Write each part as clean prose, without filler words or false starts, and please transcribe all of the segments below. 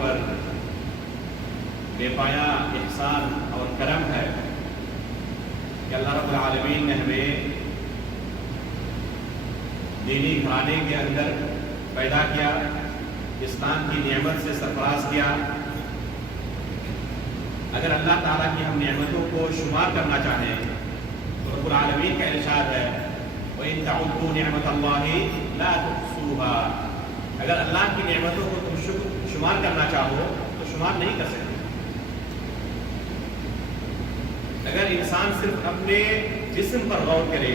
اوپر بے پایا احسان اور کرم ہے کہ اللہ رب العالمین نے ہمیں دینی گھرانے کے اندر پیدا کیا، اسلام کی نعمت سے سرفراز کیا۔ اگر اللہ تعالیٰ کی ہم نعمتوں کو شمار کرنا چاہیں تو رب العالمین کا ارشاد ہے وَإِن تَعُدُّوا نِعْمَةَ اللَّهِ لَا تُحْصُوهَا، اگر اللہ کی نعمتوں کو تم شمار کرنا چاہو تو شمار نہیں کر سکتے۔ اگر انسان صرف اپنے جسم پر غور کرے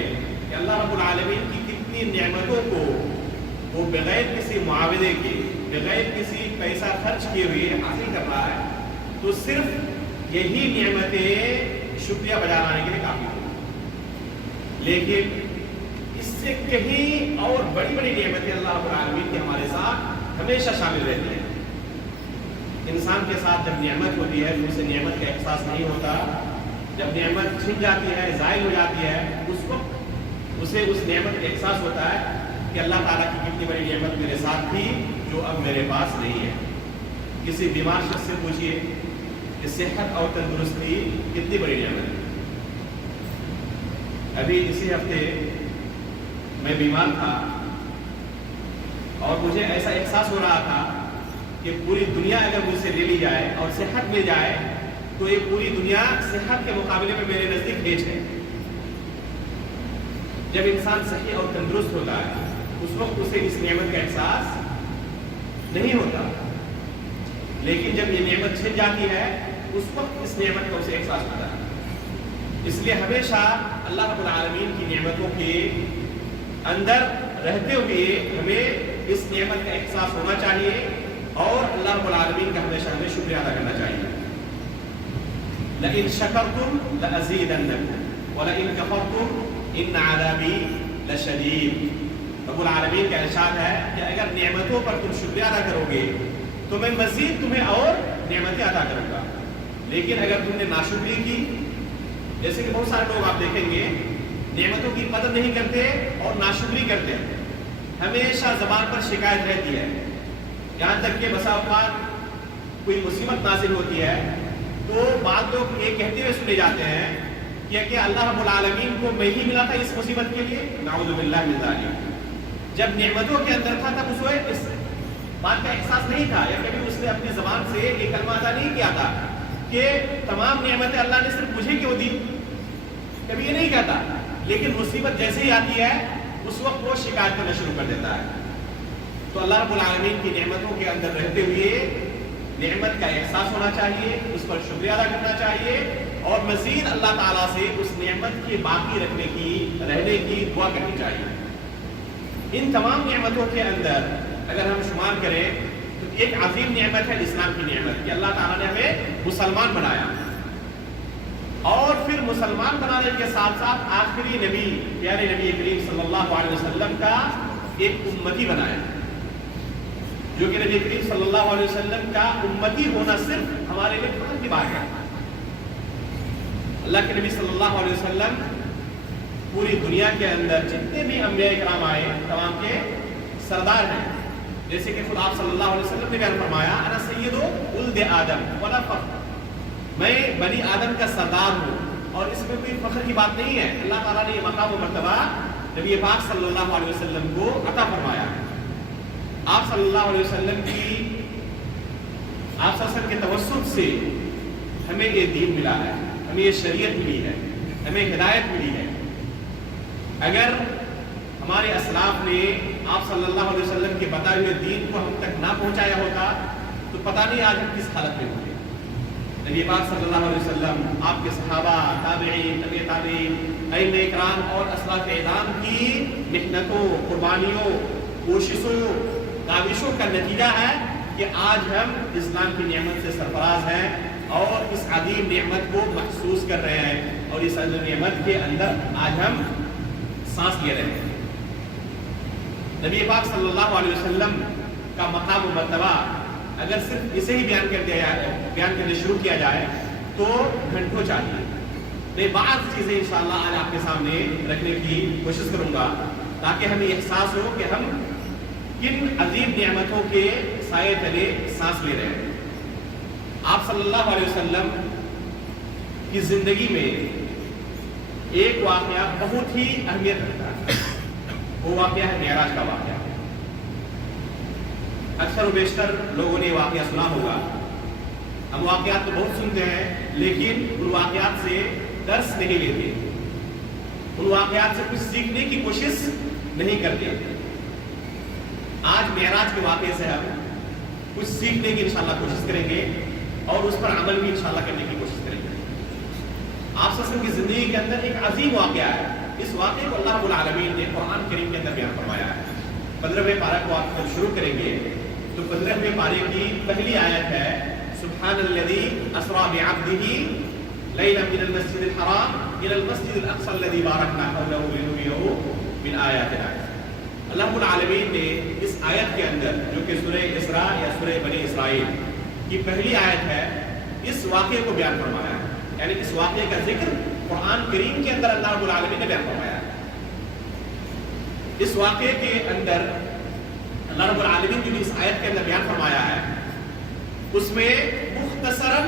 کہ اللہ رب العالمین کی کتنی نعمتوں کو وہ بغیر کسی معاوضے کے، بغیر کسی پیسہ خرچ کیے ہوئے حاصل کر رہا ہے، تو صرف یہی نعمتیں شکریہ بجا لانے کے لیے کافی ہوتی ہیں۔ لیکن اس سے کہیں اور بڑی بڑی نعمتیں اللہ رب العالمین کی ہمارے ساتھ ہمیشہ شامل رہتی ہیں۔ انسان کے ساتھ جب نعمت ہوتی ہے تو اسے نعمت کا احساس نہیں ہوتا، جب نعمت چھن جاتی ہے، زائل ہو جاتی ہے، اس وقت اسے اس نعمت کا احساس ہوتا ہے کہ اللہ تعالیٰ کی کتنی بڑی نعمت میرے ساتھ تھی جو اب میرے پاس نہیں ہے۔ کسی بیمار شخص سے پوچھئے کہ صحت اور تندرستی کتنی بڑی نعمت ہے۔ ابھی اسی ہفتے میں بیمار تھا اور مجھے ایسا احساس ہو رہا تھا کہ پوری دنیا اگر مجھ سے لے لی جائے اور صحت مل جائے تو یہ پوری دنیا صحت کے مقابلے میں میرے نزدیک ہیچ ہے۔ جب انسان صحیح اور تندرست ہوتا ہے اس وقت اسے اس نعمت کا احساس نہیں ہوتا، لیکن جب یہ نعمت چھن جاتی ہے اس وقت اس نعمت کا اسے احساس ہوتا ہے۔ اس لیے ہمیشہ اللہ رب العالمین کی نعمتوں کے اندر رہتے ہوئے ہمیں اس نعمت کا احساس ہونا چاہیے اور اللہ رب العالمین کا ہمیشہ ہمیں شکریہ ادا کرنا چاہیے۔ لَإِن شَكَرْتُمْ لَأَزِيدَنَّكُمْ وَلَإِن كَفَرْتُمْ إِنَّ عَذَابِي لَشَدِيدٌ۔ رب العالمین کا ارشاد ہے کہ اگر نعمتوں پر تم شکریہ ادا کرو گے تو میں مزید تمہیں اور نعمتیں ادا کروں گا، لیکن اگر تم نے ناشکری کی، جیسے کہ بہت سارے لوگ آپ دیکھیں گے نعمتوں کی قدر نہیں کرتے اور ناشکری کرتے ہیں، ہمیشہ زبان پر شکایت رہتی ہے، یہاں تک کہ بسا اوقات کوئی مصیبت نازل ہوتی ہے تو بعض لوگ یہ کہتے ہوئے سنے جاتے ہیں کہ اللہ رب العالمین کو میں ہی ملا تھا اس مصیبت کے لیے، نعوذ باللہ من ذالک۔ جب نعمتوں کے اندر تھا تب اسے اس بات کا احساس نہیں تھا، یا کبھی اس نے اپنی زبان سے یہ کلمہ ادا نہیں کیا تھا کہ تمام نعمتیں اللہ نے صرف مجھے کیوں دی، کبھی یہ نہیں کہتا، لیکن مصیبت جیسے ہی آتی ہے اس وقت وہ شکایت کرنا شروع کر دیتا ہے۔ تو اللہ رب العالمین کی نعمتوں کے اندر رہتے ہوئے نعمت کا احساس ہونا چاہیے، اس پر شکریہ ادا کرنا چاہیے اور مزید اللہ تعالیٰ سے اس نعمت کی باقی رہنے کی دعا کرنی چاہیے۔ ان تمام نعمتوں کے اندر اگر ہم شمار کریں تو ایک عظیم نعمت ہے اسلام کی نعمت کہ اللہ تعالیٰ نے ہمیں مسلمان بنایا، اور پھر مسلمان بنانے کے ساتھ ساتھ آخری نبی پیارے نبی کریم صلی اللہ علیہ وسلم کا ایک امتی بنایا، جو کہ نبی کریم صلی اللہ علیہ وسلم کا امتی ہونا صرف ہمارے لیے فخر کی بات ہے۔ اللہ کے نبی صلی اللہ علیہ وسلم پوری دنیا کے اندر جتنے بھی انبیاء کرام آئے تمام کے سردار ہیں، جیسے کہ خود آپ صلی اللہ علیہ وسلم نے بیان فرمایا انا سید ولد آدم ولا فخر، میں بنی آدم کا سردار ہوں، اور اس میں کوئی فخر کی بات نہیں ہے۔ اللہ تعالیٰ نے یہ مقام و مرتبہ نبی پاک صلی اللہ علیہ وسلم کو عطا فرمایا ہے۔ آپ صلی اللہ علیہ وسلم کے توسط سے ہمیں یہ دین ملا ہے، ہمیں یہ شریعت ملی ہے، ہمیں ہدایت ملی ہے۔ اگر ہمارے اسلاف نے آپ صلی اللہ علیہ وسلم کے بتائے ہوئے دین کو ہم تک نہ پہنچایا ہوتا تو پتہ نہیں آج ہم کس حالت میں ہوتے۔ نبی پاک صلی اللہ علیہ وسلم، آپ کے صحابہ، تابعین، تبع تابعین، ائمہ اکرام اور اسلاف اعظام کی محنتوں، قربانیوں، کوششوں، کاوشوں کا نتیجہ ہے کہ آج ہم اسلام کی نعمت سے سرفراز ہیں اور اس عظیم نعمت کو محسوس کر رہے ہیں، اور اس عظیم نعمت کے اندر آج ہم سانس لے رہے ہیں۔ نبی پاک صلی اللہ علیہ وسلم کا مقام و مرتبہ اگر صرف اسے ہی بیان کرنے شروع کیا جائے تو گھنٹوں چاہیے۔ میں بعض چیزیں انشاءاللہ آج آپ کے سامنے رکھنے کی کوشش کروں گا تاکہ ہمیں احساس ہو کہ ہم کن عظیم نعمتوں کے سائے تلے سانس لے رہے ہیں۔ آپ صلی اللہ علیہ وسلم کی زندگی میں ایک واقعہ بہت ہی اہمیت رکھتا ہے، وہ واقعہ ہے معراج کا واقعہ۔ اکثر و بیشتر لوگوں نے واقعہ سنا ہوگا، ہم واقعات تو بہت سنتے ہیں لیکن ان واقعات سے درس نہیں لیتے، ان واقعات سے کچھ سیکھنے کی کوشش نہیں کرتے۔ آج معراج کے واقعے سے ہم کچھ سیکھنے کی انشاءاللہ کوشش کریں گے اور اس پر عمل بھی انشاءاللہ کرنے کی کوشش کریں گے۔ آپ صلی اللہ علیہ وسلم کی زندگی کے اندر ایک عظیم واقعہ ہے، اس واقعے کو اللہ رب العالمین نے قرآن کریم کے اندر بیان فرمایا ہے۔ 15ویں پارہ کو آپ جب شروع کریں گے تو 15ویں پارے کی پہلی آیت ہے سبحان الذی اسری بعبدہ لیلا من المسجد الحرام الى المسجد الاقصى الذي بارکنا حولہ لنریہ من آیاتنا۔ اللہ رب العالمین نے اس آیت کے اندر جو کہ سورہ اسراء یا سورہ بنی اسرائیل کی پہلی آیت ہے، اس واقعے کو بیان فرمایا ہے، یعنی اس واقعے کا ذکر قرآن کریم کے اندر اللہ رب العالمین نے بیان فرمایا ہے۔ اس واقعے کے اندر اللہ رب العالمین نے اس آیت کے اندر بیان فرمایا ہے، اس میں مختصراً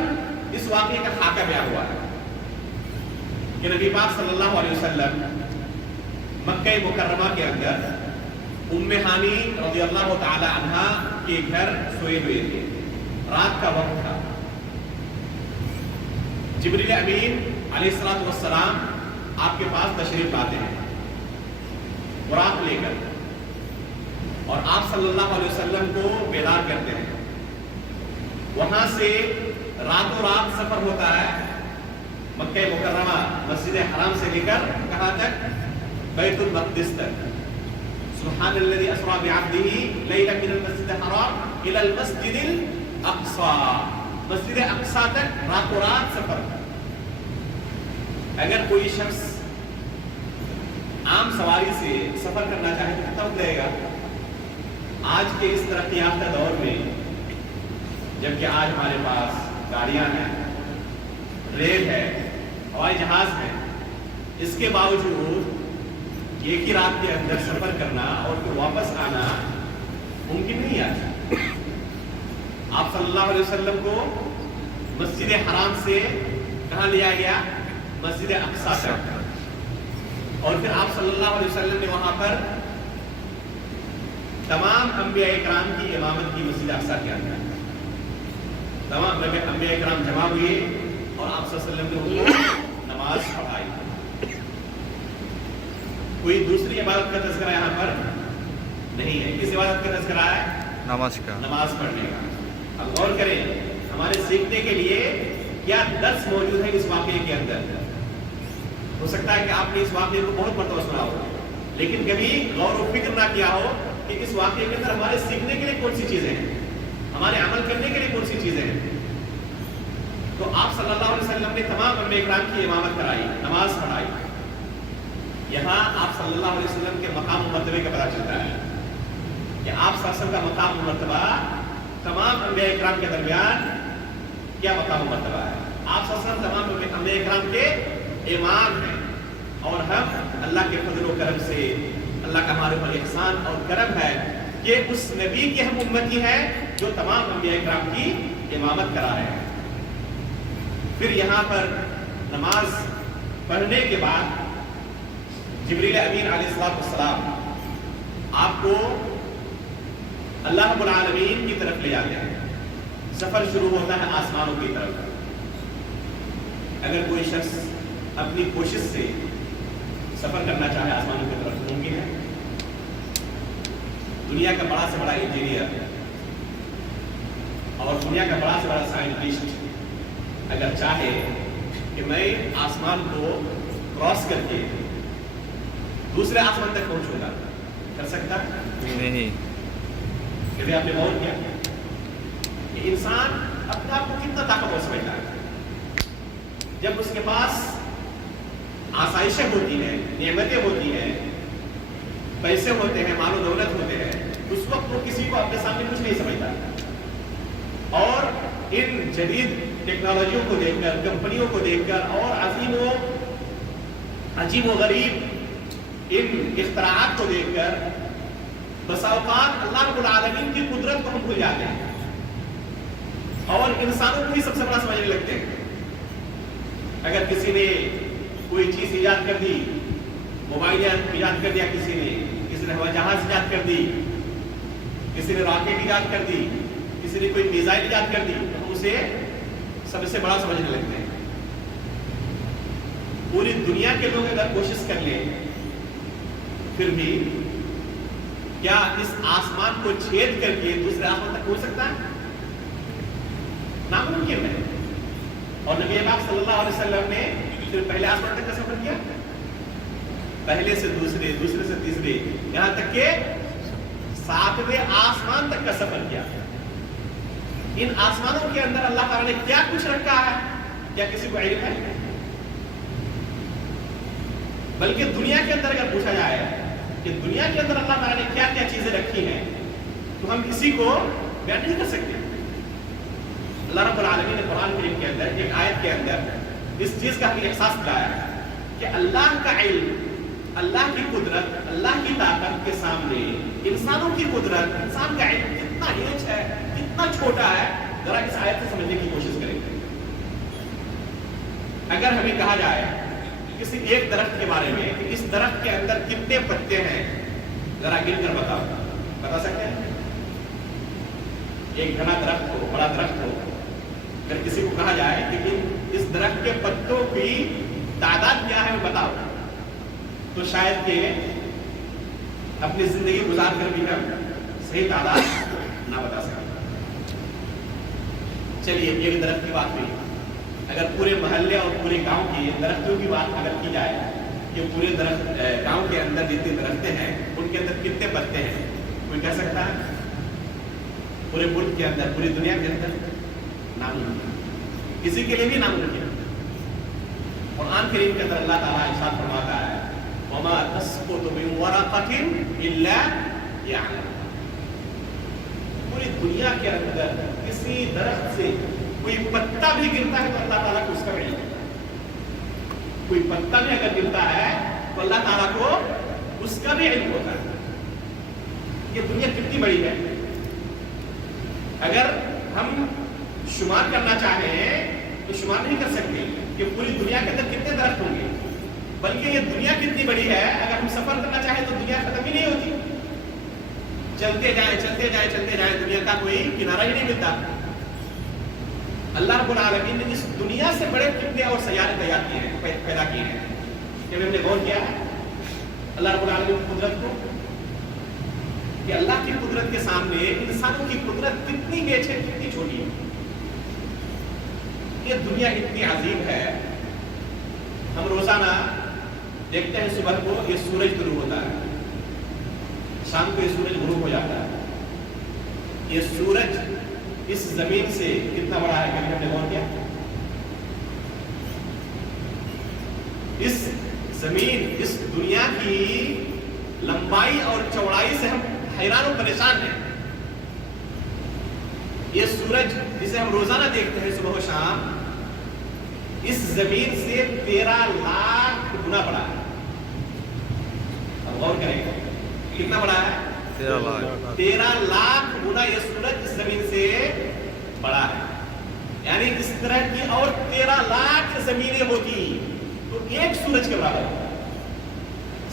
اس واقعے کا خاکہ بیان ہوا ہے کہ نبی پاک صلی اللہ علیہ وسلم مکہ مکرمہ کے اندر ام ہانی رضی اللہ تعالی عنہا کے گھر سوئے ہوئے تھے، رات کا وقت تھا۔ جبریل امین علیہ السلام آپ کے پاس تشریف لاتے ہیں براق لے کر، اور آپ صلی اللہ علیہ وسلم کو بیدار کرتے ہیں۔ وہاں سے راتوں رات سفر ہوتا ہے مکہ مکرمہ مسجد حرام سے لے کر کہاں تک؟ بیت المقدس تک۔ سبحان الذی اسری بعبدہ لیلا من المسجد الحرام الى المسجد الاقصی، مسجد اقصی تک راتوں رات سفر۔ اگر کوئی شخص عام سواری سے سفر کرنا چاہے تو کتنا وقت لگے گا؟ آج کے اس ترقی یافتہ دور میں جبکہ آج ہمارے پاس گاڑیاں ہیں، ریل ہے، ہوائی جہاز ہے، اس کے باوجود ایک ہی رات کے اندر سفر کرنا اور پھر واپس آنا ممکن نہیں ہے۔ آپ صلی اللہ علیہ وسلم کو مسجد حرام سے کہاں لیا گیا؟ مسجد اقصی تک، اور پھر آپ صلی اللہ علیہ وسلم نے وہاں پر تمام انبیاء اکرام کی امامت کی مسجد اقصی کے اندر۔ تمام انبیاء اکرام جمع ہوئے اور آپ صلی اللہ علیہ وسلم نے ان کو نماز پڑھائی۔ کوئی دوسری عبادت کا تذکرہ یہاں پر نہیں ہے۔ کس عبادت کا تذکرہ ہے؟ نماز کا، نماز پڑھنے کا۔ اب غور کریں، ہمارے سیکھنے کے لیے کیا درس موجود ہے اس واقعے کے اندر؟ ہو سکتا ہے کہ آپ نے اس واقعے کو بہت مرتبہ سنا ہو لیکن کبھی غور و فکر نہ کیا ہو کہ اس واقعے کے اندر ہمارے سیکھنے کے لیے کون سی چیزیں ہیں، ہمارے عمل کرنے کے لیے کون سی چیزیں ہیں۔ تو آپ صلی اللہ علیہ وسلم نے تمام انبیاء اکرام کی امامت کرائی، نماز پڑھائی۔ یہاں آپ صلی اللہ علیہ وسلم کے مقام و مرتبے کا پتہ چلتا ہے کہ آپ صلی اللہ علیہ وسلم کا مقام و مرتبہ تمام انبیاء اکرام کے درمیان کیا مقام و مرتبہ ہے۔ آپ صلی اللہ علیہ وسلم تمام انبیاء اکرام کے امام ہیں، اور ہم اللہ کے فضل و کرم سے، اللہ کا ہمارے پر احسان اور کرم ہے کہ اس نبی کی ہم امتی ہیں جو تمام انبیاء اکرام کی امامت کرا رہے ہیں۔ پھر یہاں پر نماز پڑھنے کے بعد جبریل امین علیہ السلام آپ کو اللہ رب العالمین کی طرف لے جاتے ہیں۔ سفر شروع ہوتا ہے آسمانوں کی طرف۔ اگر کوئی شخص اپنی کوشش سے سفر کرنا چاہے آسمانوں کی طرف ممکن ہے؟ دنیا کا بڑا سے بڑا انجینئر اور دنیا کا بڑا سے بڑا سائنٹسٹ اگر چاہے کہ میں آسمان کو کراس کر کے دوسرے آسمان تک پہنچوں گا، کر سکتا نہیں؟ کبھی آپ نے غور کیا کہ انسان اپنے آپ کو کتنا طاقتور سمجھتا ہے؟ جب اس کے پاس آسائشیں ہوتی ہیں، نعمتیں ہوتی ہیں، پیسے ہوتے ہیں، مال و دولت ہوتے ہیں، اس وقت وہ کسی کو اپنے سامنے کچھ نہیں سمجھتا، اور ان جدید ٹیکنالوجیوں کو دیکھ کر، کمپنیوں کو دیکھ کر اور عجیب و غریب ان اختراعات کو دیکھ کر بسا اوقات اللہ رب العالمین کی قدرت کو ہم بھول جاتے ہیں۔ اور انسانوں کو ہی سب سے بڑا سمجھنے لگتے ہیں. اگر کسی نے کوئی چیز ایجاد کر دی، موبائل ایجاد کر دیا، کسی نے ہوائی جہاز ایجاد کر دی، کسی نے راکٹ ایجاد کر دی، کسی نے کوئی میزائل ایجاد کر دی، تو اسے سب سے بڑا سمجھنے لگتے ہیں. پوری دنیا کے لوگ اگر کوشش کر لیں پھر بھی کیا اس آسمان کو چھید کر کے دوسرے آسمان تک پہنچ سکتا ہے؟ ناممکن ہے. اور نبی پاک صلی اللہ علیہ وسلم نے صرف پہلے آسمان تک کا سفر کیا، پہلے سے دوسرے، دوسرے سے تیسرے، یہاں تک کہ 7ویں آسمان تک کا سفر کیا. ان آسمانوں کے اندر اللہ تعالیٰ نے کیا کچھ رکھا ہے، کیا کسی کو علم ہے؟ بلکہ دنیا کے اندر اگر پوچھا جائے کہ دنیا کے اندر اللہ تعالیٰ نے کیا کیا چیزیں رکھی ہیں تو ہم کسی کو بیان نہیں کر سکتے. اللہ رب العالمین نے قرآن کریم کے اندر ایک آیت کے اندر اس چیز کا ہمیں احساس دلایا کہ اللہ کا علم، اللہ کی قدرت، اللہ کی طاقت کے سامنے انسانوں کی قدرت، انسان کا علم کتنا ہیچ ہے، کتنا چھوٹا ہے. ذرا اس آیت سے سمجھنے کی کوشش کریں. اگر ہمیں کہا جائے کسی ایک درخت کے بارے میں کہ اس درخت کے اندر کتنے پتے ہیں، ذرا گن کر بتا سکتے ہیں؟ ایک گھنا درخت ہو، بڑا درخت ہو، اگر کسی کو کہا جائے کہ اس درخت کے پتوں کی تعداد کیا ہے وہ بتاؤ، تو شاید کہ اپنی زندگی گزار کر بھی ہم صحیح تعداد نہ بتا سکیں. چلیے ایک درخت کی بات ہوئی، اگر پورے محلے اور پورے گاؤں کی درختوں کی بات اگر کی جائے کہ پورے درخت گاؤں کے اندر جتنے درختے ہیں ان کے اندر کتنے پتے ہیں، کوئی کہہ سکتا ہے؟ پورے ملک کے اندر، پوری دنیا کے اندر ناممکن، کسی کے لیے بھی ناممکن. قرآن کریم کے اندر اللہ تعالیٰ ارشاد فرماتا ہے وَمَا تَسْقُطُ مِن وَرَقَةٍ إِلَّا يَعْلَمُهَا. پوری دنیا کے اندر کسی درخت سے کوئی پتا بھی گرتا ہے تو اللہ تعالیٰ کو اس کا علم ہوتا ہے. کوئی پتا بھی اگر گرتا ہے تو اللہ تعالیٰ کو اس کا بھی علم ہوتا ہے. یہ دنیا کتنی بڑی ہے. اگر ہم شمار کرنا چاہیں تو شمار نہیں کر سکتے کہ پوری دنیا کے اندر کتنے درخت ہوں گے، بلکہ یہ دنیا کتنی بڑی ہے اگر ہم سفر کرنا چاہیں تو دنیا ختم ہی نہیں ہوتی. چلتے جائیں چلتے جائیں چلتے جائیں، دنیا کا کوئی کنارہ ہی نہیں ملتا. اللہ رب العالمین نے اس دنیا سے بڑے کتنے اور سیارے تیار کیے ہیں، پیدا کیے ہیں. جب ہم نے غور کیا اللہ رب العالمین کی قدرت کو کہ اللہ کی قدرت کے سامنے انسانوں کی قدرت کتنی بیچ ہے، کتنی چھوٹی ہے. یہ دنیا اتنی عظیم ہے. ہم روزانہ دیکھتے ہیں صبح کو یہ سورج طلوع ہوتا ہے، شام کو یہ سورج غروب ہو جاتا ہے. یہ سورج اس زمین سے کتنا بڑا ہے، کبھی ہم نے غور کیا؟ اس زمین، اس دنیا کی لمبائی اور چوڑائی سے ہم حیران و پریشان ہیں. یہ سورج جسے ہم روزانہ دیکھتے ہیں صبح و شام، اس زمین سے 13 لاکھ گنا بڑا ہے. اب غور کریں کتنا بڑا ہے؟ 13 لاکھ گنا یہ سورج اس زمین سے بڑا ہے. یعنی اس طرح کی اور 13 لاکھ زمینیں ہوتی تو ایک سورج کے برابر،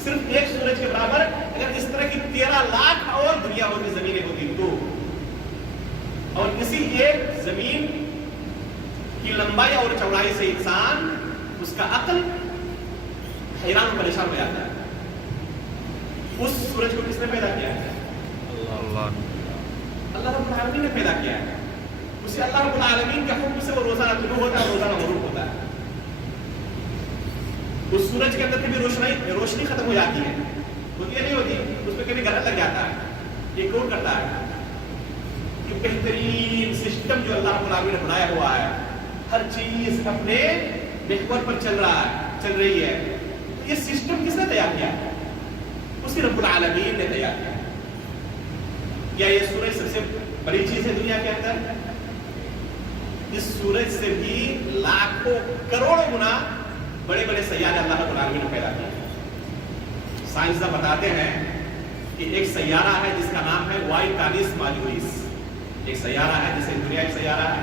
صرف ایک سورج کے برابر اگر اس طرح کی 13 لاکھ اور دنیا ہوتی، زمینیں ہوتی تو، اور کسی ایک زمین کی لمبائی اور چوڑائی سے انسان، اس کا عقل حیران و پریشان ہو جاتا ہے. اس سورج کو کس نے پیدا کیا ہے؟ اللہ رب العالمین نے پیدا کیا ہے. اسے اللہ رب العالمین کا حکم سے وہ روزانہ طلوع ہوتا ہے، روزانہ غروب ہوتا ہے. اس سورج کے اندر کبھی روشنی ختم ہو جاتی ہے، ہوتی ہے نہیں ہوتی، اس پہ کبھی گرد لگ جاتا ہے. یہ کون کرتا ہے؟ یہ بہترین سسٹم جو اللہ رب العالمین نے بنایا ہوا ہے، ہر چیز اپنے محور پر چل رہی ہے. یہ سسٹم کس نے تیار کیا؟ اسی رب العالمین نے تیار کیا. کیا یہ سورج سب سے بڑی چیز ہے دنیا کے اندر؟ اس سورج سے بھی لاکھوں کروڑوں گنا بڑے بڑے سیارے اللہ رب العالمین نے پیدا کیے. سائنسداں بتاتے ہیں کہ ایک سیارہ ہے جس کا نام ہے وائی کانس ماجوریس. ایک سیارہ ہے جسے دنیا ایک سیارہ ہے،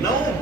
9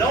9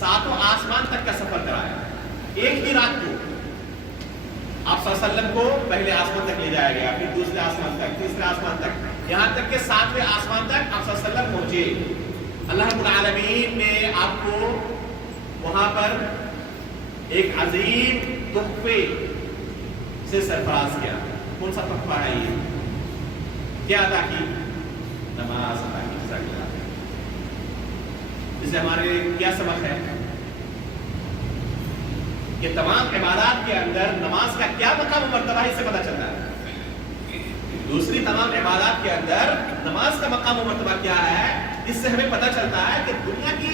7 آسمان تک کا سفر کرایا ایک ہی رات کو. آپ صلی اللہ علیہ وسلم کو پہلے آسمان تک لے جایا گیا, پھر دوسرے آسمان تک, تیسرے آسمان تک, یہاں تک کہ 7ویں آسمان تک آپ صلی اللہ علیہ وسلم پہنچے. اللہ رب العالمین نے آپ کو وہاں پر ایک عظیم تحفے سے سرفراز کیا. کون سا تحفہ ہے یہ؟ کیا ادا کی؟ نماز ادا کی. اس سے ہمارے کیا سبق ہے کہ تمام عبادات کے اندر نماز کا کیا مقام و مرتبہ ہے, اس سے پتہ چلتا ہے. دوسری تمام عبادات کے اندر نماز کا مقام و مرتبہ کیا ہے, اس سے ہمیں پتہ چلتا ہے کہ دنیا کی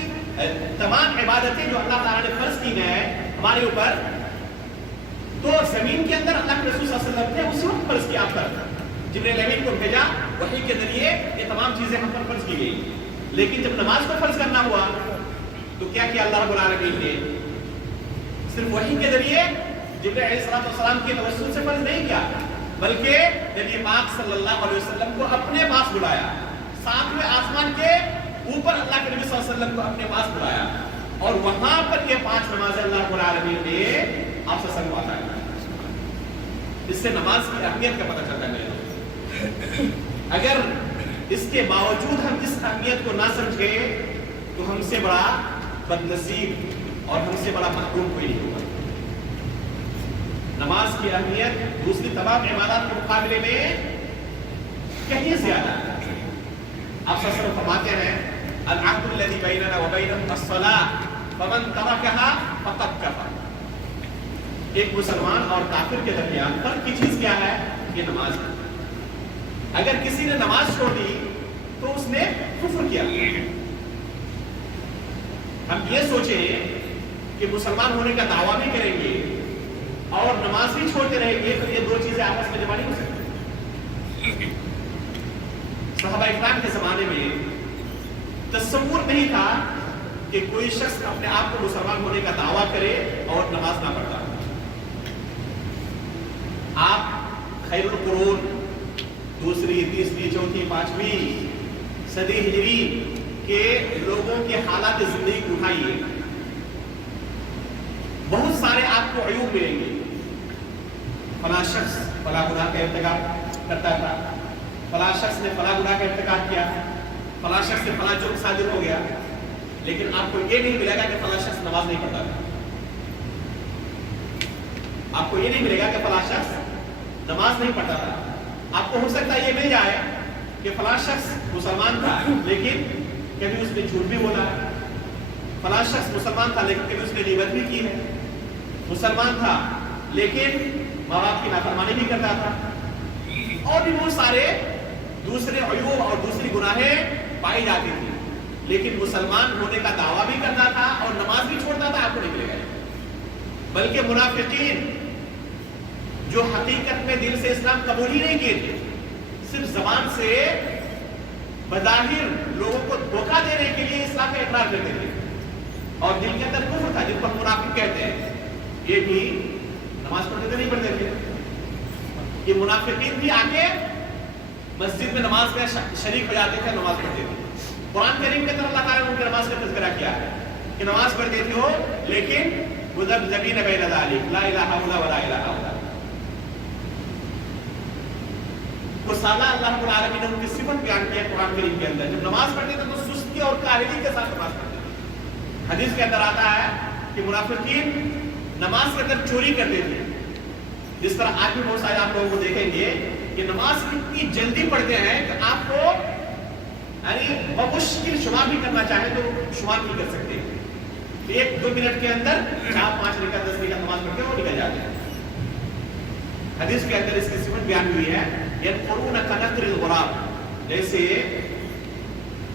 تمام عبادتیں جو اللہ تعالیٰ نے فرض کی ہیں ہمارے اوپر, تو زمین کے اندر اللہ کے رسول صلی اللہ علیہ وسلم نے اسی وقت فرض کیا آپ پر. جبرائیل امین کو بھیجا, وحی کے ذریعے یہ تمام چیزیں ہم پر فرض کی گئی. لیکن جب نماز کو فرض کرنا ہوا تو کیا کیا اللہ رب العالمین نے؟ صرف وحی کے ذریعے جبرائیل علیہ السلام کے توسل سے فرض نہیں کیا, بلکہ نبی پاک صلی اللہ علیہ وسلم کو اپنے پاس بلایا. 7ویں آسمان کے اوپر اللہ کے نبی صلی اللہ علیہ وسلم کو اپنے پاس بلایا, اور وہاں پر یہ 5 نمازیں اللہ رب العالمین نے آپ سے سنگواتا ہے. اس سے نماز کی اہمیت کا پتہ چلتا ہے میرے دوست. اگر اس کے باوجود ہم اس اہمیت کو نہ سمجھیں تو ہم سے بڑا بدنصیب اور ہم سے بڑا محروم کوئی نہیں ہوگا. نماز کی اہمیت دوسری تمام عبادات کے مقابلے میں کہیں زیادہ ہے. آپ صلی اللہ علیہ وسلم فرماتے ہیں العهد الذي بيننا وبينهم الصلاة فمن تركها فقد كفر. ایک مسلمان اور کافر کے درمیان فرق کی چیز کیا ہے؟ یہ نماز ہے. اگر کسی نے نماز چھوڑ دی تو اس نے کفر کیا. ہم یہ سوچیں کہ مسلمان ہونے کا دعویٰ بھی کریں گے اور نماز بھی چھوڑتے رہیں گے تو یہ دو چیزیں آپس میں جمع نہیں ہو سکتی. صحابہ اکرام کے زمانے میں تصور نہیں تھا کہ کوئی شخص اپنے آپ کو مسلمان ہونے کا دعویٰ کرے اور نماز نہ پڑھتا. آپ خیر القرون دوسری, تیسری, چوتھی, 5ویں صدی ہجری کے لوگوں کے حالات زندگی کو اٹھائیے, بہت سارے آپ کو عیوب ملیں گے. فلاں شخص فلاں گناہ کا ارتکاب کرتا تھا, فلاں شخص نے فلاں گناہ کا ارتکاب کیا, فلاں شخص سے فلاں جرم صادر ہو گیا. لیکن آپ کو یہ نہیں ملے گا کہ فلاں شخص نماز نہیں پڑھتا تھا. آپ کو یہ نہیں ملے گا کہ فلاں شخص نماز نہیں پڑھتا تھا. آپ کو ہو سکتا ہے یہ مل جائے کہ فلاں شخص مسلمان تھا لیکن کبھی اس نے جھوٹ بھی بولا, فلاں شخص مسلمان تھا لیکن کبھی اس نے غیبت بھی کی ہے, مسلمان تھا لیکن ماں باپ کی نافرمانی بھی کرتا تھا, اور بھی بہت سارے دوسرے عیوب اور دوسری گناہیں پائی جاتی تھی. لیکن مسلمان ہونے کا دعویٰ بھی کرتا تھا اور نماز بھی چھوڑتا تھا. آپ کو نہیں ملے گا. بلکہ منافقین جو حقیقت میں دل سے اسلام قبول ہی نہیں کیے تھے, صرف زبان سے بظاہر لوگوں کو دھوکہ دینے کے لیے اسلام کا اقرار کرتے تھے اور دل کے اندر کفر تھا, جن کو منافق کہتے ہیں, یہ بھی نماز پڑھتے تھے نہیں پڑھتے تھے. یہ منافقین بھی آ کے مسجد میں نماز میں شریک ہو جاتے تھے, نماز پڑھتے تھے. قرآن کریم کے اندر اللہ تعالیٰ نے ان کی نماز کا تذکرہ کیا ہے کہ نماز پڑھتے تھے ہو لیکن مذبذبین بین ذالک لا الہ الا ولا الہ الا. وہ سالہ اللہ رب العالمین نے ان کی صفت بیان کیا قرآن کریم کے اندر. جب نماز پڑھتے تھے تو سستی اور کاہلی کے ساتھ نماز پڑھتے تھے. حدیث کے اندر آتا ہے کہ منافقین نماز کے اندر چوری کرتے تھے. جس طرح آج بھی بہت سارے آپ لوگوں کو دیکھیں گے کہ نماز اتنی جلدی پڑھتے ہیں کہ آپ کو یعنی بمشکل شمار بھی کرنا چاہے تو شمار نہیں کر سکتے. 1-2 منٹ کے اندر 4-5 رکعت 10 رکعت نماز پڑھ کے وہ نکل جاتے ہیں. حدیث کے اندر اس کی صفت بیان ہوئی ہے یذکرون کنقر الغراب, جیسے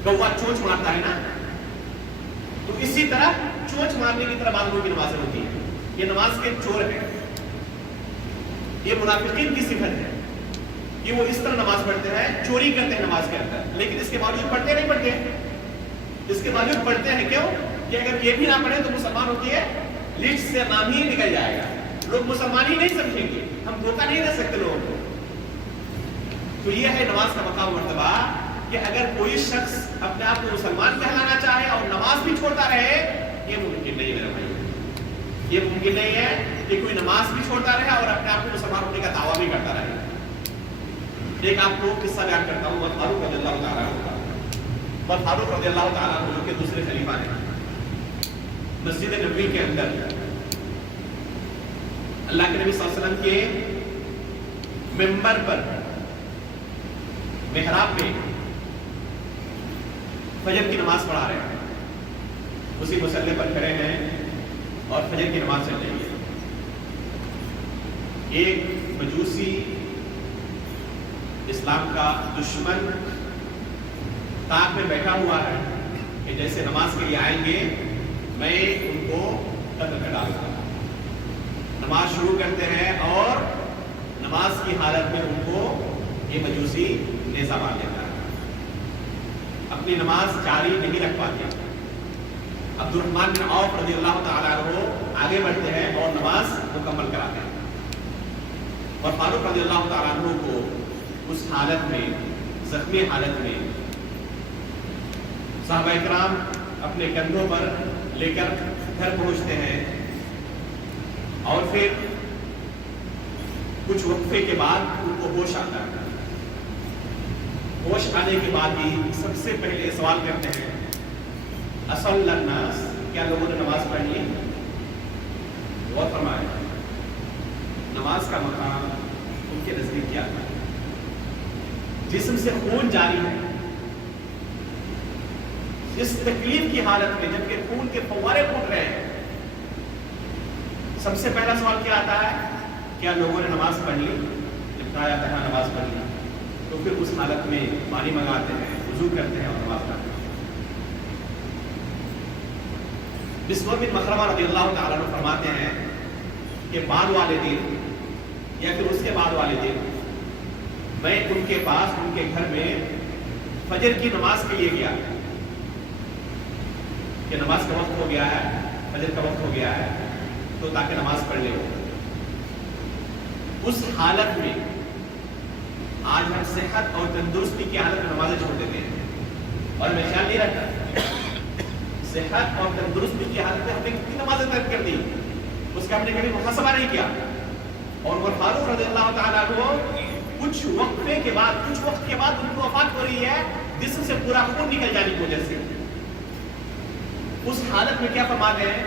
کوا چونچ مارتا ہے نا, تو اسی طرح چونچ مارنے کی طرح بعض لوگوں کی نمازیں ہوتی ہیں. یہ نماز کے چور ہیں. یہ منافقین کی صفت ہے کہ وہ اس طرح نماز پڑھتے ہیں, چوری کرتے ہیں نماز کے اندر, لیکن اس کے باوجود پڑھتے نہیں پڑھتے. اس کے باوجود پڑھتے ہیں کیوں کہ اگر یہ بھی نہ پڑھے تو مسلمان ہوتی ہے لسٹ سے نام ہی نکل جائے گا, لوگ مسلمان ہی نہیں سمجھیں گے, ہم دھوکہ نہیں دے سکتے لوگوں کو. تو یہ ہے نماز کا مقام مرتبہ کہ اگر کوئی شخص اپنے آپ کو مسلمان کہلانا چاہے اور نماز بھی چھوڑتا رہے, یہ ممکن یہ ممکن نہیں ہے کہ کوئی نماز بھی چھوڑتا رہے اور اپنے آپ کو مسلمان ہونے کا دعویٰ بھی کرتا رہے. ایک آپ کو قصہ بیان کرتا ہوں. عمر فاروق رضی اللہ تعالیٰ عنہ کا. عمر فاروق رضی اللہ تعالیٰ عنہ جو کہ دوسرے خلیفہ ہیں, مسجد نبوی کے اندر اللہ کے نبی صلی اللہ علیہ وسلم کے منبر پر محراب میں فجر کی نماز پڑھا رہے ہیں. اسی مصلی پر کھڑے ہیں اور فجر کی نماز چل رہی ہے. ایک مجوسی اسلام کا دشمن تاک میں بیٹھا ہوا ہے کہ جیسے نماز کے لیے آئیں گے میں ان کو قتل کر ڈالوں گا. نماز شروع کرتے ہیں اور نماز کی حالت میں ان کو یہ مجوسی نیزہ مار دیتا ہے. اپنی نماز جاری نہیں رکھ پاتے. عبد الرحمن بن عوف رضی اللہ تعالیٰ عنہ آگے بڑھتے ہیں اور نماز مکمل کراتے ہیں. اور فاروق رضی اللہ تعالیٰ عنہ کو اس حالت میں, زخمی حالت میں, صحابہ کرام اپنے کندھوں پر لے کر گھر پہنچتے ہیں. اور پھر کچھ وقفے کے بعد ان کو ہوش آتا ہے. ہوش آنے کے بعد ہی سب سے پہلے سوال کرتے ہیں, اصل الناس, کیا لوگوں نے نماز پڑھ لی؟ غور فرمائے, نماز کا مقام ان کے نزدیک کیا تھا؟ جسم سے خون جاری ہے, اس تکلیف کی حالت میں جبکہ خون کے فوارے پھوٹ رہے ہیں, سب سے پہلا سوال کیا آتا ہے, کیا لوگوں نے نماز پڑھ لی؟ جب کہا جاتا ہے نماز پڑھ لی تو پھر اس حالت میں پانی منگاتے ہیں, وضو کرتے ہیں اور نماز پڑھتے ہیں. بسم بن مخرمہ رضی اللہ تعالیٰ عنہ فرماتے ہیں کہ بعد والے دن یا پھر اس کے بعد والے دن میں ان کے پاس, ان کے گھر میں فجر کی نماز کے لیے گیا کہ نماز کا وقت ہو گیا ہے, فجر کا وقت ہو گیا ہے تو تاکہ نماز پڑھ لے. اس حالت میں آج ہم صحت اور تندرستی کی حالت میں نمازیں چھوڑ دیتے ہیں اور میں خیال نہیں رکھتا صحت اور تندرستی کی حالت میں ہم نے کتنی نمازیں ترک کر دی, اس کا ہم نے کبھی محاسبہ نہیں کیا. اور عمر فاروق رضی اللہ تعالیٰ عنہ کچھ وقفے کے بعد, کچھ وقت کے بعد ان کو وفات ہو رہی ہے جسم سے پورا خون نکل جانے کی وجہ سے. اس حالت میں کیا فرماتے ہیں,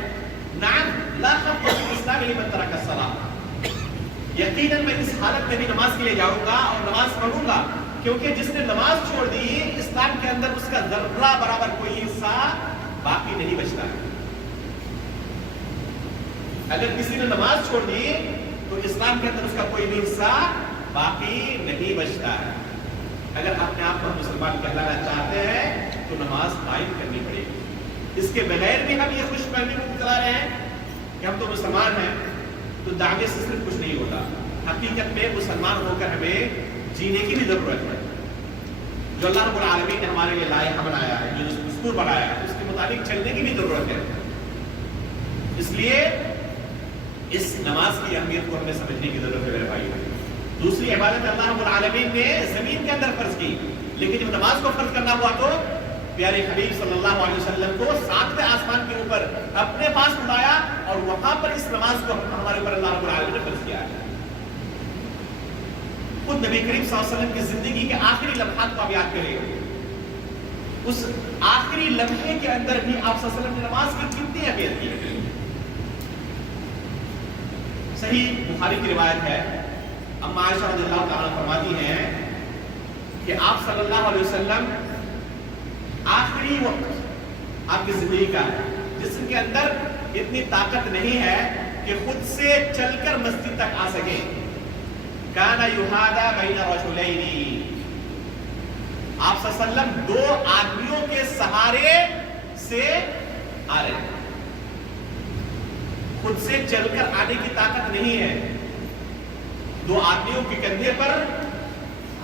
نعم لا خف فی الاسلام لمن ترک الصلاۃ, یقیناً میں اس حالت میں بھی نماز کے لیے جاؤں گا اور نماز پڑھوں گا, کیونکہ جس نے نماز چھوڑ دی اسلام کے اندر اس کا ذرہ برابر کوئی حصہ باقی نہیں بچتا ہے. اگر کسی نے نماز چھوڑ دی تو اسلام کے اندر اس کا کوئی بھی حصہ باقی نہیں بچتا ہے. اگر اپنے آپ کو مسلمان کہلانا چاہتے ہیں تو نماز قائم کرنی پڑے گی. اس کے بغیر بھی ہم یہ خوش فہمی کو چلا رہے ہیں کہ ہم تو مسلمان ہیں تو دعوے سے صرف کچھ نہیں ہوتا. حقیقت میں مسلمان ہو کر ہمیں جینے کی بھی ضرورت ہے. جو اللہ رب العالمین نے ہمارے لیے لائحہ بنایا ہے, جو دستور بنایا ہے, اس کے مطابق چلنے کی بھی ضرورت ہے. اس لیے اس نماز کی اہمیت کو ہمیں سمجھنے کی ضرورت ہے میرے بھائی. دوسری عبادت اللہ رب العالمین نے زمین کے اندر فرض کی, لیکن جب نماز کو فرض کرنا ہوا تو پیارے حبیب صلی اللہ علیہ وسلم کو 7ویں آسمان کے اوپر اپنے پاس اٹھایا اور وہاں پر اس نماز کو ہمارے اوپر اللہ رب العالمین نے فرض کیا ہے. خود نبی کریم صلی اللہ علیہ وسلم کی زندگی کے آخری لمحات کو آپ یاد کریں, اس آخری لمحے کے اندر بھی آپ صلی اللہ علیہ وسلم نے نماز کی کتنی اہمیت کی. صحیح بخاری کی روایت ہے, اما عائشہ رضی اللہ تعالیٰ فرماتی ہیں کہ آپ صلی اللہ علیہ وسلم آخری وقت آپ کی زندگی کا ہے جسم کے اندر اتنی طاقت نہیں ہے کہ خود سے چل کر مسجد تک آ سکے. کانا یحاذا بین رجلین, آپ صلی اللہ علیہ وسلم 2 آدمیوں کے سہارے سے آ رہے ہیں, خود سے چل کر آنے کی طاقت نہیں ہے. 2 آدمیوں کے کندھے پر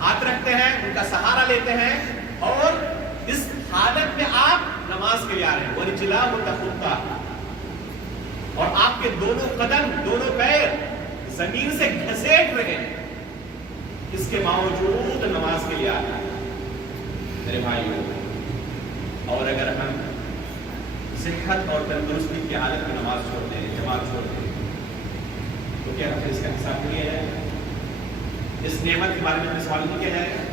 ہاتھ رکھتے ہیں, ان کا سہارا لیتے ہیں اور اس حالت میں آپ نماز کے لیے آ رہے ہیں. وَرِجْلَاهُ تَخُطَّ, اور آپ کے دونوں قدم, دونوں پیر زمین سے گھسیٹ رہے ہیں, اس کے باوجود نماز کے لیے آ رہے ہیں. میرے بھائیو, اور اگر ہم صحت اور تندرستی کی حالت میں نماز چھوڑتے ہیں، جماعت چھوڑتے ہیں، تو کیا پھر اس کا حساب نہیں لیا جائے گا؟ اس نعمت کے بارے میں سوال نہیں کیا جائے گا؟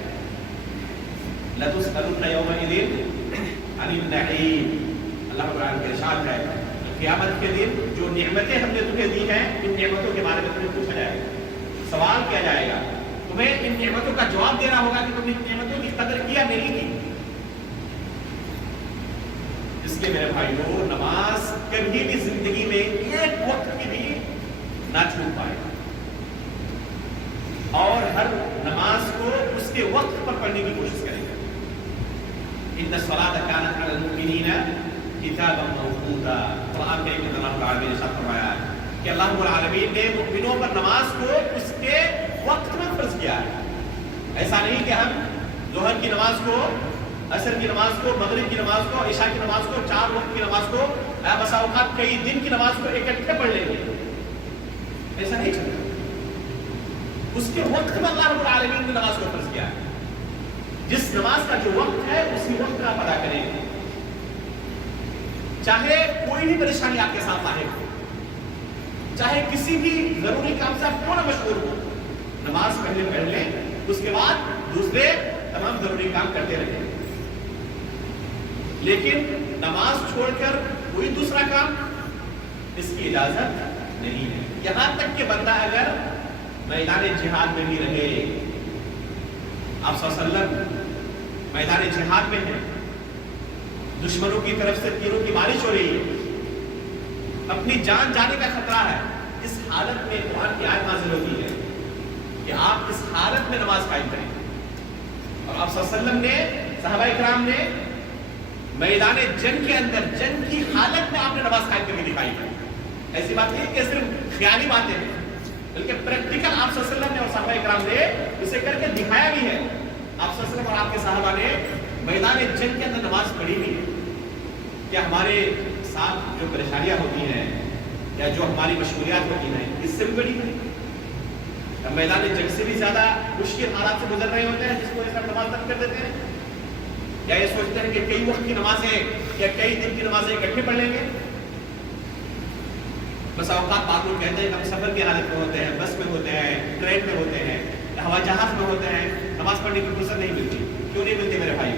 لَتُسْأَلُنَّ يَوْمَئِذٍ عَنِ النَّعِيمِ، اللہ تعالیٰ کا ارشاد ہے قیامت کے دن جو نعمتیں ہم نے تمہیں دی ہیں ان نعمتوں کے بارے میں تمہیں پوچھا جائے گا، سوال کیا جائے گا، تمہیں ان نعمتوں کا جواب دینا ہوگا کہ تم ان نعمتوں کی قدر کیا نہیں کی۔ اس کے میرے بھائیوں، نماز کبھی بھی زندگی میں ایک وقت کی بھی نہ چھوٹ پائے، اور ہر نماز کو اس کے وقت پر پڑھنے کی کوشش کرے گا۔ ان الصلاۃ کانت علی المؤمنین کتابا موقوتا، قرآن کریم میں اللہ تعالیٰ نے ارشاد فرمایا کہ اللہ رب العالمین نے مؤمنوں پر نماز کو اس کے وقت میں فرض کیا ہے۔ ایسا نہیں کہ ہم ظہر کی نماز کو، عصر کی نماز کو، مغرب کی نماز کو، عشاء کی نماز کو، 4 وقت کی نماز کو، بسا اوقات کئی دن کی نماز کو اکٹھے پڑھ لیں گے، ایسا نہیں چلتا۔ اس کے وقت میں اللہ رب العالمین نے نماز کو فرض کیا ہے۔ جس نماز کا جو وقت ہے اسی وقت میں آپ ادا کریں، چاہے کوئی بھی پریشانی آپ کے ساتھ لاحق ہو، چاہے کسی بھی ضروری کام سے آپ کیوں نہ مشغول ہو، نماز پہلے پڑھ لیں، اس کے بعد دوسرے تمام ضروری کام کرتے رہیں۔ لیکن نماز چھوڑ کر کوئی دوسرا کام، اس کی اجازت نہیں ہے۔ یہاں تک کہ بندہ اگر میدان جہاد میں بھی رہے، آپ صلی اللہ علیہ وسلم میدان جہاد میں ہیں، دشمنوں کی طرف سے تیروں کی بارش ہو رہی ہے، اپنی جان جانے کا خطرہ ہے، اس حالت میں قرآن کی آیت نازل ہوتی ہے کہ آپ اس حالت میں نماز قائم کریں۔ اور آپ صلی اللہ علیہ وسلم نے، صحابہ کرام نے میدان جنگ کے اندر، جنگ کی حالت میں آپ نے نماز قائم کر کے دکھائی ہے۔ ایسی بات نہیں کہ صرف خیالی باتیں ہیں، بلکہ پریکٹیکل آپ صلی اللہ علیہ وسلم نے اور صحابہ کرام نے اسے کر کے دکھایا بھی ہے۔ آپ صلی اللہ علیہ وسلم اور آپ کے صحابہ نے میدان جنگ کے اندر نماز پڑھی بھی ہے۔ کیا ہمارے ساتھ جو پریشانیاں ہوتی ہیں یا جو ہماری مشغولیات ہوتی ہیں اس سے بھی بڑی نہیں؟ ہم میدان جنگ سے بھی زیادہ مشکل حالات سے گزر رہے ہوتے ہیں جس کو اس طرح نماز ترک کر دیتے ہیں، یا یہ سوچتے ہیں کہ کئی وقت کی نمازیں یا کئی دن کی نمازیں اکٹھے پڑھ لیں گے۔ بس اوقات بعض لوگ کہتے ہیں ہم سفر کی حالت میں ہوتے ہیں، بس میں ہوتے ہیں، ٹرین میں ہوتے ہیں، ہوائی جہاز میں ہوتے ہیں، نماز پڑھنے کی فرصت نہیں ملتی۔ کیوں نہیں ملتی میرے بھائی؟